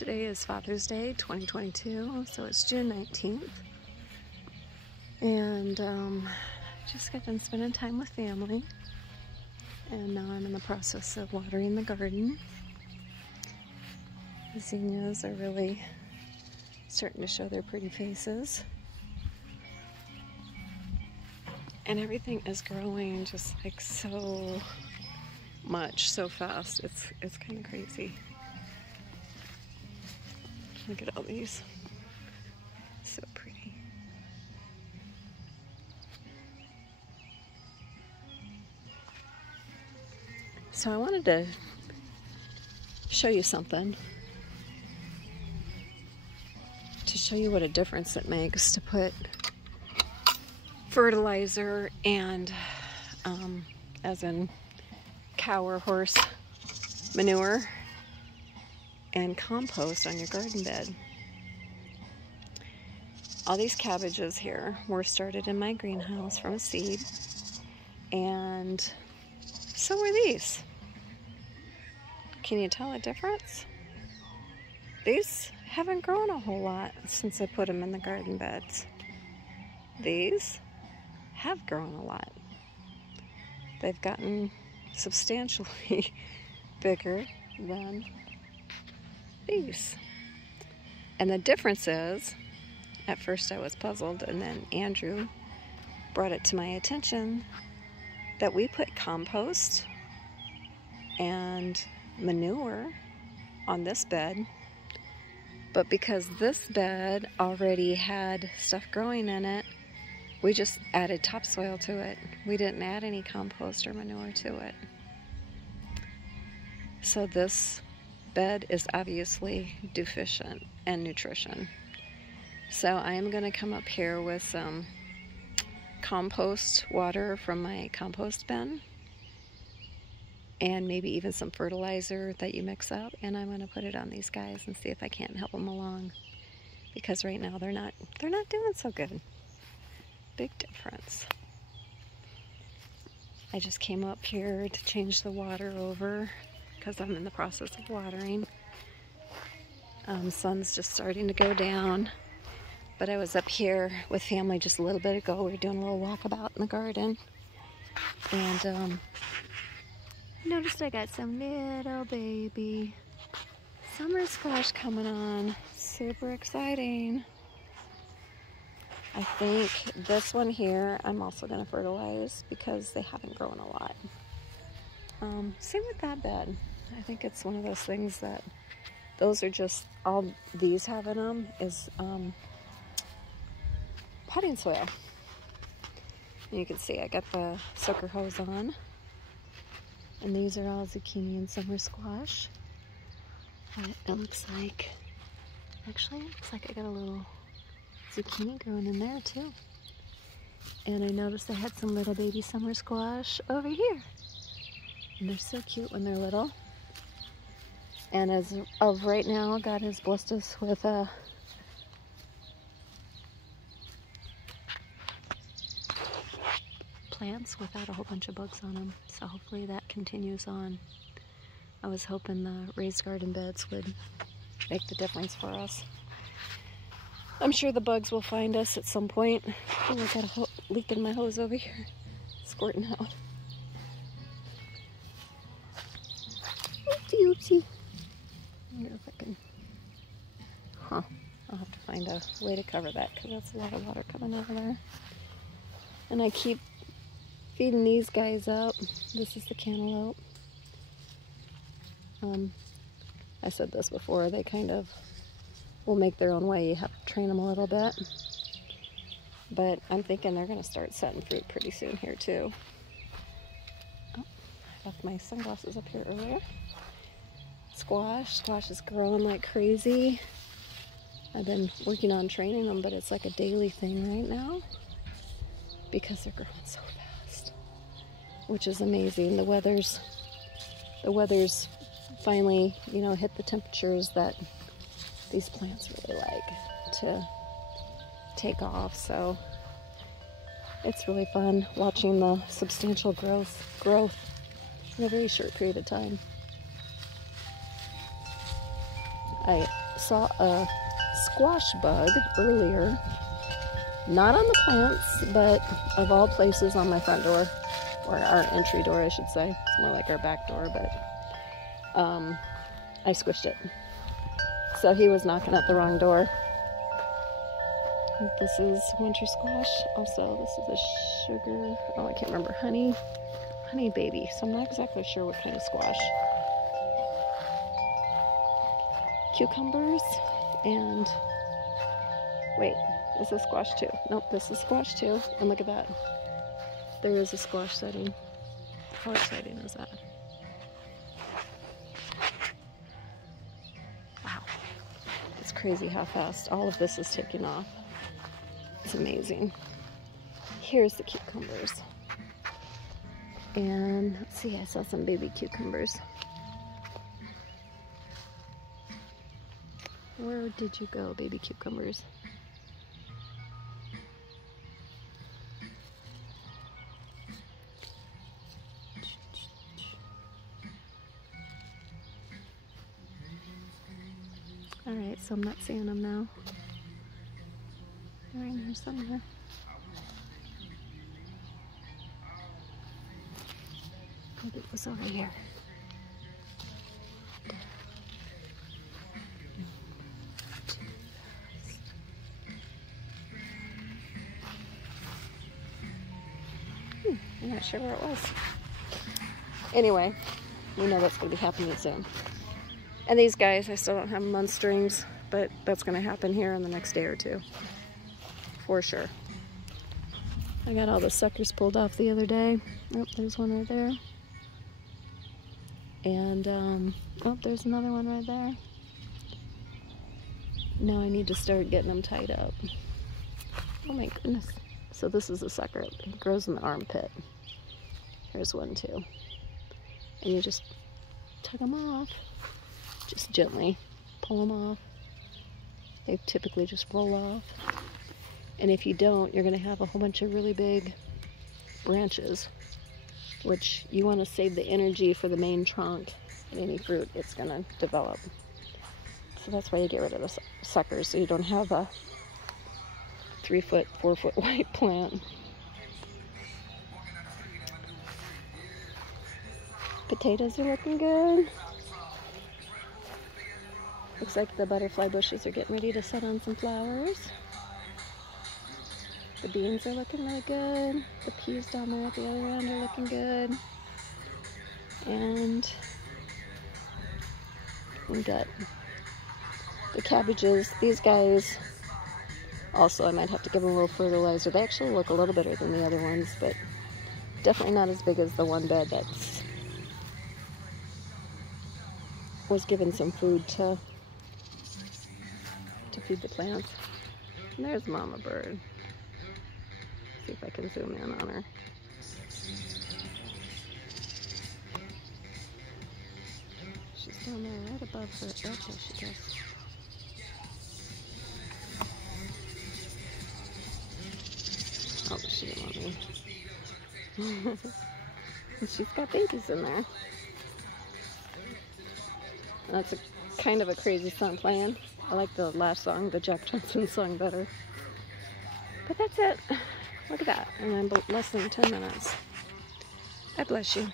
Today is Father's Day 2022, so it's June 19th. And just got done spending time with family. And now I'm in the process of watering the garden. The zinnias are really starting to show their pretty faces. And everything is growing just like so much, so fast. It's kind of crazy. Look at all these. So pretty. So I wanted to show you something. To show you what a difference it makes to put fertilizer and as in cow or horse manure and compost on your garden bed. All these cabbages here were started in my greenhouse from a seed, and so were these. Can you tell a difference? These haven't grown a whole lot since I put them in the garden beds. These have grown a lot. They've gotten substantially bigger than these. And the difference is, at first I was puzzled, and then Andrew brought it to my attention that we put compost and manure on this bed, but because this bed already had stuff growing in it, we just added topsoil to it. We didn't add any compost or manure to it. So this bed is obviously deficient in nutrition. So I am going to come up here with some compost water from my compost bin, and maybe even some fertilizer that you mix up, and I'm going to put it on these guys and see if I can't help them along, because right now they're not doing so good. Big difference. I just came up here to change the water over because I'm in the process of watering. Sun's just starting to go down, but I was up here with family just a little bit ago. We were doing a little walkabout in the garden, and noticed I got some little baby summer squash coming on. Super exciting. I think this one here I'm also going to fertilize because they haven't grown a lot. Same with that bed. I think it's one of those things that those are just, all these have in them is potting soil. And you can see I got the soaker hose on. And these are all zucchini and summer squash. It looks like, actually it looks like I got a little zucchini growing in there too. And I noticed I had some little baby summer squash over here. And they're so cute when they're little. And as of right now, God has blessed us with plants without a whole bunch of bugs on them. So hopefully that continues on. I was hoping the raised garden beds would make the difference for us. I'm sure the bugs will find us at some point. Oh, I got a leak in my hose over here. Squirting out. Oopsie oopsie. I wonder if I can... Huh. I'll have to find a way to cover that because that's a lot of water coming over there. And I keep feeding these guys up. This is the cantaloupe. I said this before, they kind of will make their own way. You have to train them a little bit. But I'm thinking they're going to start setting fruit pretty soon here too. Oh, I left my sunglasses up here earlier. Squash is growing like crazy. I've been working on training them, but it's like a daily thing right now because they're growing so fast, which is amazing. The weather's finally, you know, hit the temperatures that these plants really like to take off. So it's really fun watching the substantial growth in a very short period of time. I saw a squash bug earlier. Not on the plants, but of all places on my front door, or our entry door, I should say. It's more like our back door, but I squished it. So he was knocking at the wrong door. This is winter squash. Also, this is a sugar, oh, I can't remember, honey baby. So I'm not exactly sure what kind of squash. Cucumbers and, wait, is this squash too? Nope, this is squash too. And look at that. There is a squash setting. How exciting is that? Wow. It's crazy how fast all of this is taking off. It's amazing. Here's the cucumbers. And let's see, I saw some baby cucumbers. Where did you go, baby cucumbers? Alright, so I'm not seeing them now. They're in here somewhere. Maybe it was over here. I'm not sure where it was. Anyway, we know that's going to be happening soon. And these guys, I still don't have them on strings, but that's going to happen here in the next day or two. For sure. I got all the suckers pulled off the other day. Oh, there's one right there. And, oh, there's another one right there. Now I need to start getting them tied up. Oh my goodness. So this is a sucker. It grows in the armpit. Here's one too. And you just tug them off. Just gently pull them off. They typically just roll off. And if you don't, you're going to have a whole bunch of really big branches, which you want to save the energy for the main trunk and any fruit it's going to develop. So that's why you get rid of the suckers, so you don't have a 3-foot, 4-foot white plant. Potatoes are looking good. Looks like the butterfly bushes are getting ready to set on some flowers. The beans are looking really good. The peas down there at the other end are looking good. And we got the cabbages. These guys, also I might have to give them a little fertilizer. They actually look a little better than the other ones, but definitely not as big as the one bed that was given some food to feed the plants. And there's Mama Bird. See if I can zoom in on her. She's down there right above her. Oh, there she goes. Oh, she didn't want me. She's got babies in there. And that's a kind of a crazy song playing. I like the last song, the Jack Johnson song, better. But that's it. Look at that. And I'm less than 10 minutes. God bless you.